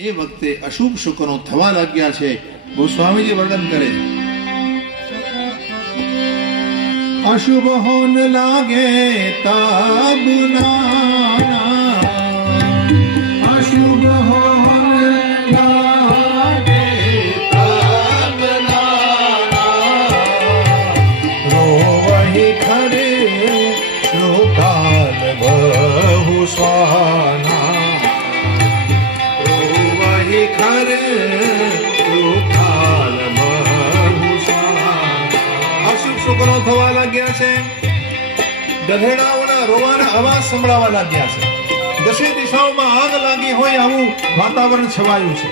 એ વખતે અશુભ શુકનો થવા લાગ્યા છે. ગોસ્વામીજી વર્ણન કરે છે, અશુભ હોન લાગે તબ નાના, અશુભ હોન લાગે તબ નાના, રોવહી ખરે શ્લોકાલ બહુ સ્વાના, રોવહી ખરે શ્લોકાલ બહુ સ્વાના. અશુભ શુકનો થવા લાગ્યા છે. ગધેડાઓના રોવાના અવાજ સંભળાવા લાગ્યા છે. દશે દિશાઓમાં આગ લાગી હોય આવું વાતાવરણ છવાયું છે.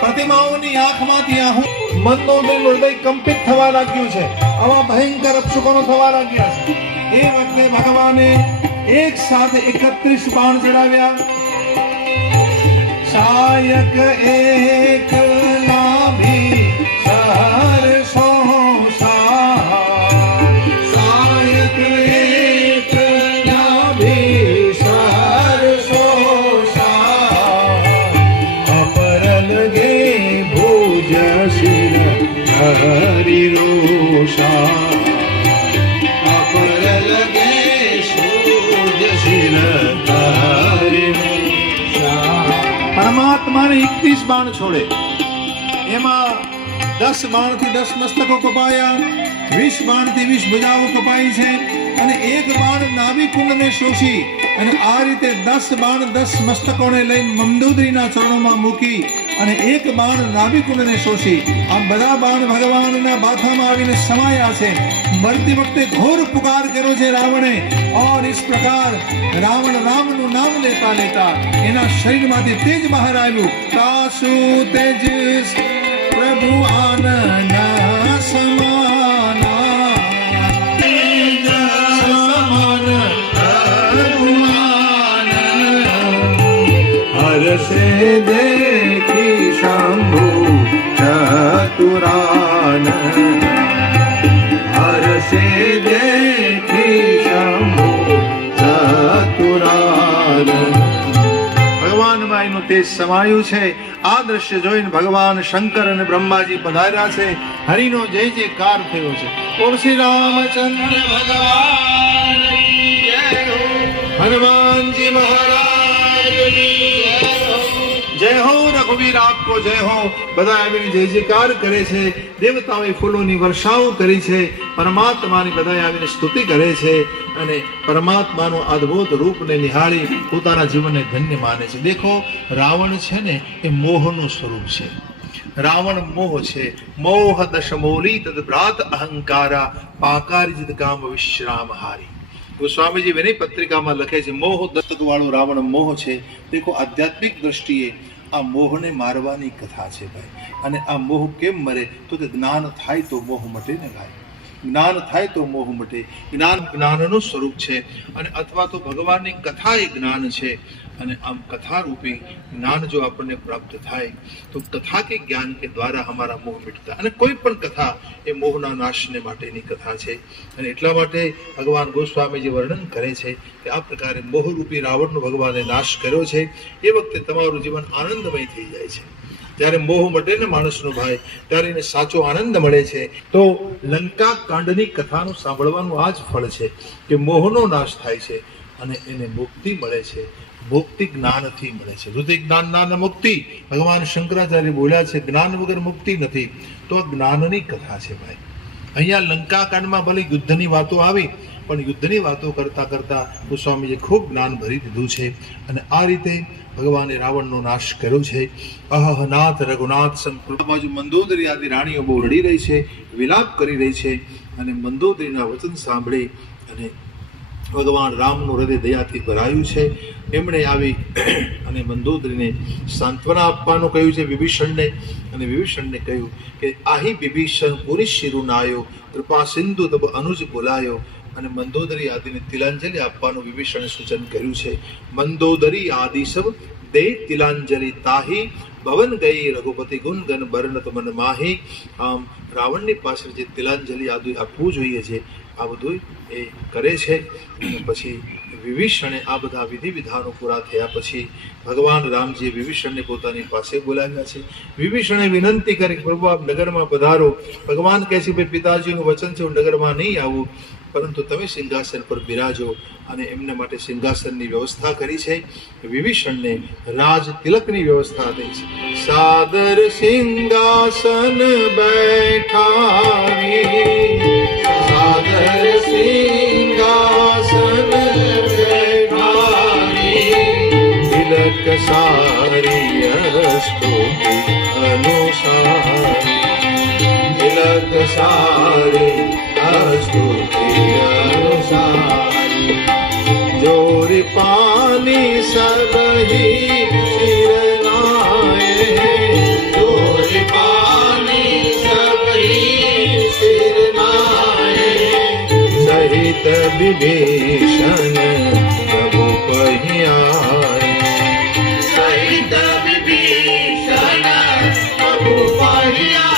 પ્રતિમાઓની આંખમાંથી આહું, મનનું હૃદય કંપિત થવા લાગ્યું છે. આવા ભયંકર અપશુકનો થવા લાગ્યા છે. એ વખતે ભગવાને એક સાથે 31 બાણ ચડાવ્યા. સાયક એક લાભી સરસો સા, સાયક એક લાભી સરસો સા, અપરલ ગે ભુજ શિર હરિ રોષા, અપરલ ગે ભુજ શિર હરિ રોષા. પરમાત્માને 31 બાણ છોડે. એમાં 10 બાણથી 10 મસ્તકો કપાયા, 20 બાણથી 20 ભુજાઓ કપાઈ છે, અને એક બાણ નાભિકુંડને શોષી, અને આ રીતે 10 બાણ 10 મસ્તકોને લઈને મંદોદરીના ચરણોમાં મૂકી, અને એક બાણ નાભિકુંડને શોષી. આ બધા બાણ ભગવાનના માથામાં આવીને સમાયા છે. મરતી વખતે ઘોર પુકાર કર્યો છે રાવણે, और इस प्रकार रावण रामનું નામ લેતા લેતા એના શરીરમાંથી તેજ બહાર આવ્યું. તાસુ તેજ પ્રભુ આનના સમાના, તેજ સમાન પ્રભુ આનના, હરસે દેખી શંભુ ચતુરાન, હરસે દેખી શંભુ ચતુરાન. ભગવાનમાં એનું તેજ સમાયું છે. આ દ્રશ્ય જોઈને ભગવાન શંકર અને બ્રહ્માજી પધાર્યા છે. હરિનો જય જયકાર થયો છે. બોલ શ્રી રામચંદ્ર ભગવાન કી જય હો, હનુમાનજી મહારાજની જય હો, રઘુવીર આપકો જય હો. બધા આવીને જય જયકાર કરે છે. દેવતાઓએ ફૂલોની વર્ષાઓ કરી છે. પરમાત્માની બધા આવીને સ્તુતિ કરે છે, અને પરમાત્માનું અદ્ભુત રૂપને નિહાળી પોતાના જીવનને ધન્ય માને છે. દેખો, રાવણ છે ને એ મોહનું સ્વરૂપ છે. રાવણ મોહ છે. મોહ દશમોલી તદ ભ્રાત અહંકારા પાકારિજિત કામ વિશ્રામ હારી. ગોસ્વામીજી વિનય પત્રિકામાં લખે છે, મોહ દત્તક વાળો રાવણ મોહ છે. દેખો, આધ્યાત્મિક દ્રષ્ટિએ આ મોહને મારવાની કથા છે ભાઈ. અને આ મોહ કેમ મરે? તો કે જ્ઞાન થાય તો મોહ મટે ને ભાઈ. જ્ઞાન થાય તો મોહ મટે. જ્ઞાન જ્ઞાનનું સ્વરૂપ છે, અને અથવા તો ભગવાનની કથા એ જ્ઞાન છે. અને આમ કથા રૂપી જ્ઞાન જો આપણને પ્રાપ્ત થાય તો કથા કે જ્ઞાન કે દ્વારા હમારા મોહ મિટતા. અને કોઈ પણ કથા એ મોહના નાશને માટેની કથા છે. અને એટલા માટે ભગવાન ગોસ્વામીજી વર્ણન કરે છે કે આ પ્રકારે મોહરૂપી રાવણનો ભગવાને નાશ કર્યો છે. એ વખતે તમારું જીવન આનંદમય થઈ જાય છે. જ્યારે મોહ મટે ને માણસનો ભાઈ, ત્યારે એને સાચો આનંદ મળે છે. તો લંકા કાંડની કથાનું સાંભળવાનું આ જ ફળ છે કે મોહનો નાશ થાય છે અને એને મુક્તિ મળે છે. મુક્તિ જ્ઞાનથી મળે છે. હૃદય જ્ઞાન નાન મુક્તિ ભગવાન શંકરાચાર્ય બોલ્યા છે, જ્ઞાન વગર મુક્તિ નથી. તો આ જ્ઞાનની કથા છે ભાઈ. અહીંયા લંકા કાંડમાં ભલે યુદ્ધની વાતો આવી, પણ યુદ્ધની વાતો કરતા કરતા ગોસ્વામીએ ખૂબ જ્ઞાન ભરી દીધું છે. અને આ રીતે ભગવાને રાવણનો નાશ કર્યો છે. અહનાથ રઘુનાથ સંકૃત. બાજુ મંદોદરી આદિ રાણીઓ બહુ રડી રહી છે, વિલાપ કરી રહી છે. અને મંદોદરીના વચન સાંભળી અને ભગવાન રામનું હૃદય દયાથી ભરાયું છે. એમણે આવી અને મંદોદરીને સાંત્વના આપવાનું કહ્યું છે વિભીષણને. અને વિભીષણને કહ્યું કે આહી વિભીષણ પુરી શિરુનાયો, કૃપા સિંધુ તબ અનુજ બોલાયો. અને મંદોદરી આદિને તિલાંજલિ આપવાનું વિભીષણે સૂચન કર્યું છે. મંદોદરી આદિ સબ દે તિલાંજલિ તાહી, ભવન ગઈ રઘુપતિ ગુણ ગન બરનત મન માહી. આમ રાવણની પાછળ જે તિલાંજલિ આદિ આપવું જોઈએ છે આ બધું એ કરે છે. અને પછી વિભીષણે આ બધા વિધિ વિધાનો પૂરા થયા પછી ભગવાન રામજીએ વિભીષણને પોતાની પાસે બોલાવ્યા છે. વિભીષણે વિનંતી કરી, પ્રભુ આપ નગરમાં પધારો. ભગવાન કહે છે, ભાઈ પિતાજીનું વચન છે, હું નગરમાં નહીં આવું, પરંતુ તમે સિંહાસન પર બિરાજો. અને એમના માટે સિંહાસનની વ્યવસ્થા કરી છે. વિભીષણને રાજ તિલકની વ્યવસ્થા થઈ છે. સાદર સિંહાસન બેઠાવી, સાદર સિંહાસન બેઠાવી, તિલક સારી સ્તુતિ અનુસારી, તિલક સારી સ્તુતિ અનુસારી, જોરી પાની સબહી શિરનાએ, જોરી પાની સબહી શિરનાએ, સહિત વિભીષણ પ્રભુ पहियाए, सहित विभीषण प्रभु पहियाए.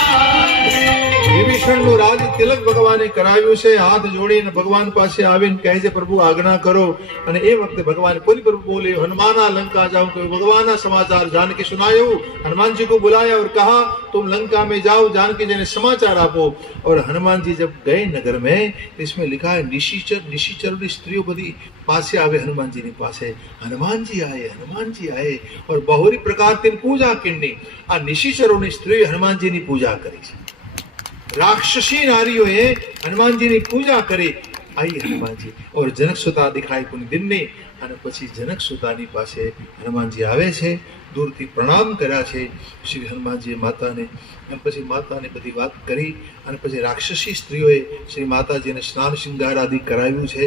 વિભીષણનું રાજ તિલક ભગવાને કરાવ્યું છે. હાથ જોડીને ભગવાન પાસે આવીને કહે છે, પ્રભુ આજ્ઞા કરો. અને એ વખતે ભગવાન પુરી પ્રભુ बोले, हनुमाना लंका जाओ. कोई भगवान समाचार जानकी सुनायो. हनुमान जी को बुलाया और कहा, तुम लंका में जाओ, जानकी जी ने समाचार आपो. और हनुमान जी जब गए नगर में, इसमें लिखा है निशिचर स्त्रियों बधी પાસે આવે હનુમાનજીની પાસે. હનુમાનજી આए और बहुरी प्रकार થી પૂજા કિન્ની. આ નિશિચરોની સ્ત્રીઓ હનુમાનજીની પૂજા કરી છે. राक्षसी नारियों हनुमान जी ने पूजा करे. आई हनुमान जी और जनक सुता दिखाई पुण्य दिन ने. અને પછી જનક સુતાની પાસે હનુમાનજી આવે છે. દૂરથી પ્રણામ કર્યા છે શ્રી હનુમાનજીએ માતાને. અને પછી માતાને બધી વાત કરી. અને પછી રાક્ષસી સ્ત્રીઓએ શ્રી માતાજીને સ્નાન શૃંગાર આદિ કરાવ્યું છે.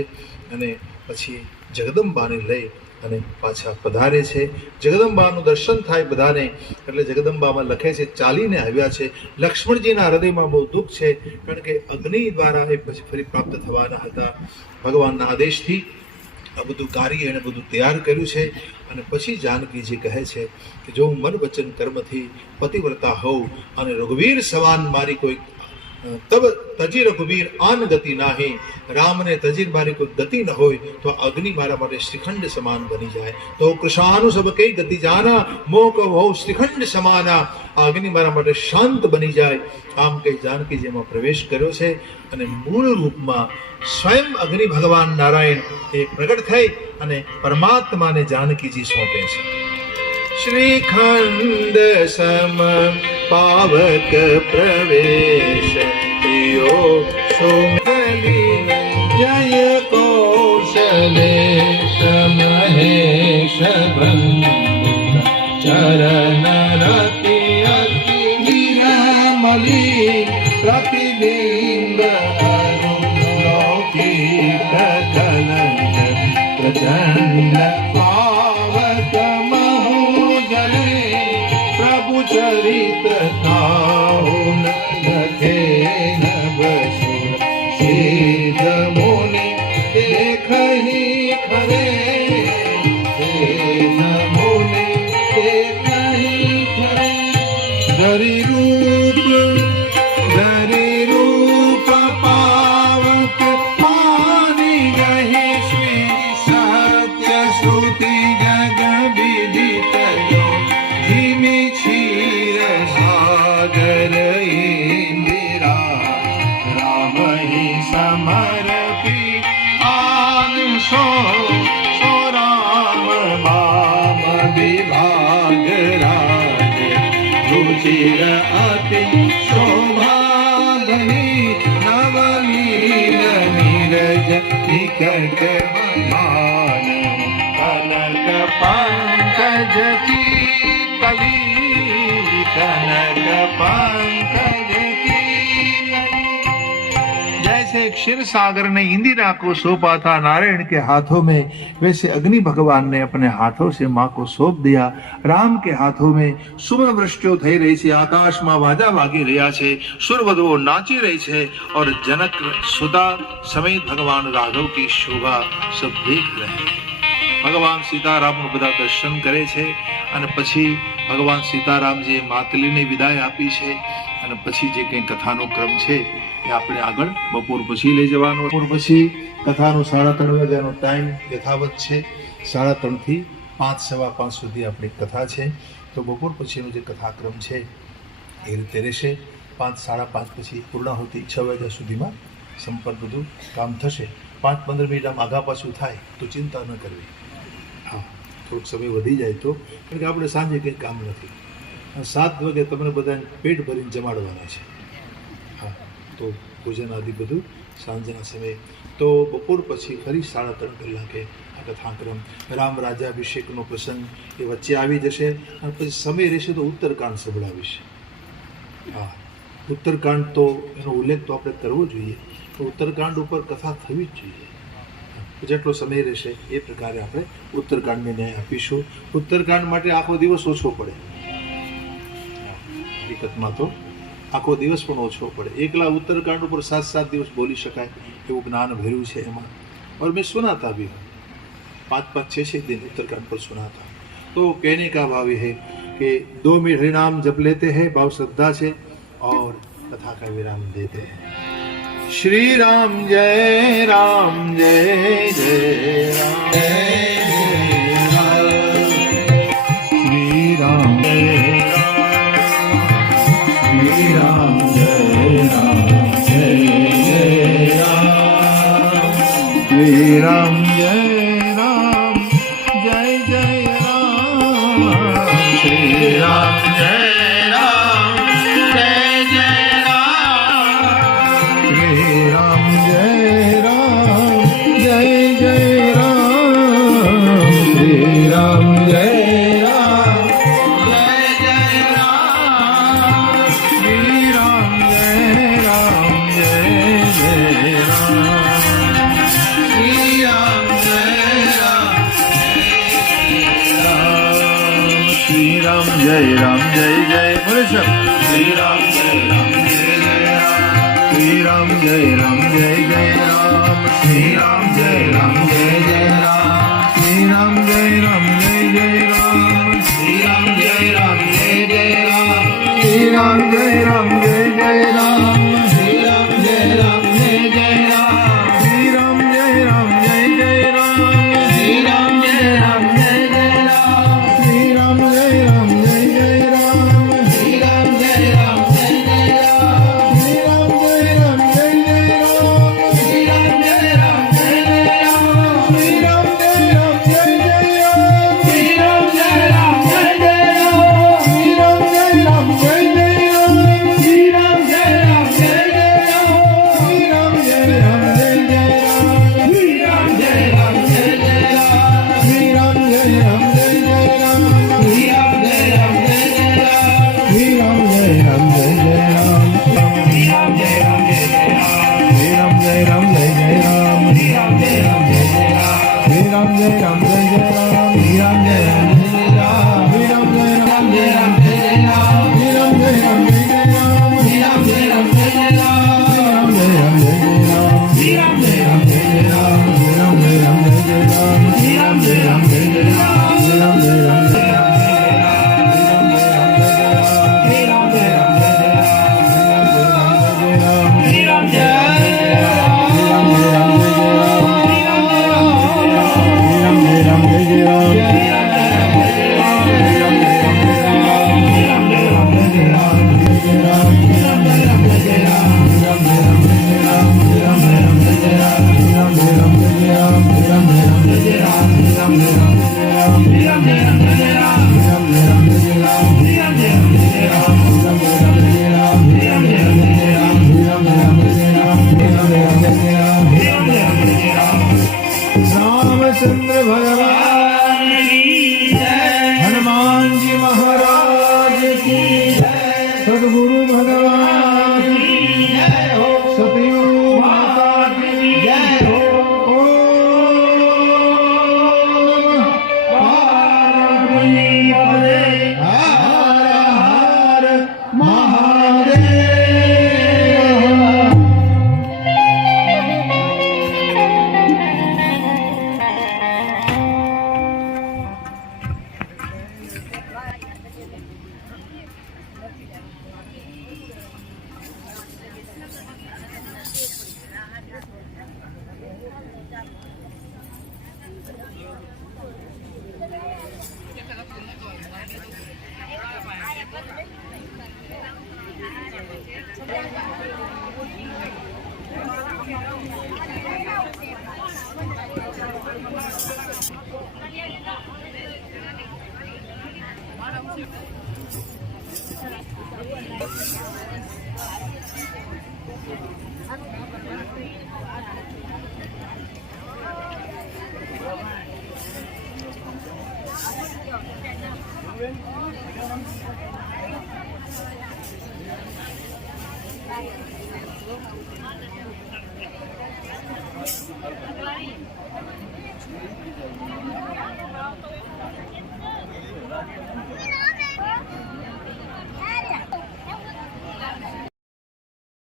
અને પછી જગદંબાને લઈ અને પાછા પધારે છે. જગદંબાનું દર્શન થાય બધાને. એટલે જગદંબામાં લખે છે, ચાલીને આવ્યા છે. લક્ષ્મણજીના હૃદયમાં બહુ દુઃખ છે, કારણ કે અગ્નિ દ્વારા એ પછી ફરી પ્રાપ્ત થવાના હતા. ભગવાનના આદેશથી આ બધું કાર્ય એણે બધું તૈયાર કર્યું છે. અને પછી જાનકીજી કહે છે કે જો હું મન વચન કર્મથી પતિવ્રતા હોઉં અને રઘુવીર સમાન મારી કોઈ तब तजी रघुवीर आन गति नाही. रामने तजी मारी कोई गति न हो तो अग्नि मारा मारे श्रीखंड समान बनी जाए. तो कृषानु सब कई गति जाना, मोह को हो श्रीखंड समाना. अग्नि मारा मारे शांत बनी जाए. आम कई जानकी जेमा प्रवेश कर्यो छे. અને મૂળ રૂપમાં સ્વયં અગ્નિ ભગવાન નારાયણ એ પ્રગટ થઈ અને પરમાત્માને જાનકીજી સોંપે છે. श्रीखंड सम पावक प्रवेश यो सुमली जय कौशले महेश चरण रति अति गिरमली प्रतिबिंब अरुणोकी प्रकलंक प्रचंड पावक चरित ताहुन लखे न बसुर सिद्ध मुनि देखहि खरे. सिद्ध मुनि देखहि खरे. धरि रूप पावक पानी गहि श्री सत्य श्रुति जग विदित धीमी क्षीर सागर इंदिरा राम ही समर्पी आन सो राम बाम विभाग राज रुचिर अति शोभाधनी नवनील नीरज निकट मान कनक पंकज की कनक पंकज की. जैसे क्षीर सागर ने इंदिरा को सौंपा था नारायण के हाथों में, वैसे अग्नि भगवान ने अपने हाथों से माँ को सौंप दिया. राम के हाथों में सुमन वृष्टिओ થઈ રહી છે. આકાશમાં વાજા વાગી રહ્યા છે. સુરવધુઓ નાચી રહી છે. और जनक सुधा समेत भगवान राघव की शोभा सब देख रहे हैं. ભગવાન સીતારામનું બધા દર્શન કરે છે. અને પછી ભગવાન સીતારામજીએ માતલીને વિદાય આપી છે. અને પછી જે કંઈ કથાનો ક્રમ છે એ આપણે આગળ બપોર પછી લઈ જવાનો. બપોર પછી કથાનો 3:30 વાગ્યાનો ટાઈમ યથાવત છે. 3:30 થી 5, સવા 5 સુધી આપણી કથા છે. તો બપોર પછીનો જે કથાક્રમ છે એ રીતે રહેશે. 5, 5:30 પછી પૂર્ણાહુતિ 6 વાગ્યા સુધીમાં સંપન્ન બધું કામ થશે. 5-15 મિનિટ આમ આગા પાછું થાય તો ચિંતા ન કરવી. હા, થોડોક સમય વધી જાય તો, કારણ કે આપણે સાંજે કંઈ કામ નથી. 7 વાગે તમને બધાને પેટ ભરીને જમાડવાના છે. હા, તો ભોજન આદિ બધું સાંજના સમયે. તો બપોર પછી ફરી 3:30 કલાકે આ કથાક્રમ રામ રાજ્યાભિષેકનો પ્રસંગ એ વચ્ચે આવી જશે. અને પછી સમય રહેશે તો ઉત્તરકાંડ સંભળાવીશ. હા, ઉત્તરકાંડ તો એનો ઉલ્લેખ તો આપણે કરવો જોઈએ. તો ઉત્તરકાંડ ઉપર કથા થવી જ જોઈએ. જેટલો સમય રહેશે એ પ્રકારે આપણે ઉત્તરકાંડને ન્યાય આપીશું. ઉત્તરકાંડ માટે આખો દિવસ ઓછો પડે. હકીકતમાં તો આખો દિવસ પણ ઓછો પડે. એકલા उत्तरकांड ઉપર 7 દિવસ બોલી શકાય એવું જ્ઞાન ભર્યું છે એમાં. और मैं सुनाता भी हूँ. 5-5, 6-6 दिन उत्तरकांड पर सुनाता. तो कहने का भाव यह है कि 2 मिनट हरिनाम जप लेते हैं भाव श्रद्धा से और कथा का विराम देते हैं. श्री राम जय राम जय जय राम जय राम. श्री राम जय राम जय राम जय जय राम. श्री राम जय राम जय जय राम. श्री राम जय राम जय जय राम. श्री राम जय राम जय जय राम. श्री राम जय जय राम जय जय बोले सब. श्री राम जय राम जय जय राम. श्री राम जय राम जय जय राम. श्री राम जय राम जय जय राम. श्री राम जय राम जय जय राम. श्री राम जय राम जय जय राम. श्री राम जय राम जय जय राम. श्री राम जय राम जय जय राम. श्री राम जय राम जय जय राम. श्री राम जय राम जय जय राम. श्री राम जय राम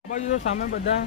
બાજુ તો સામે બધા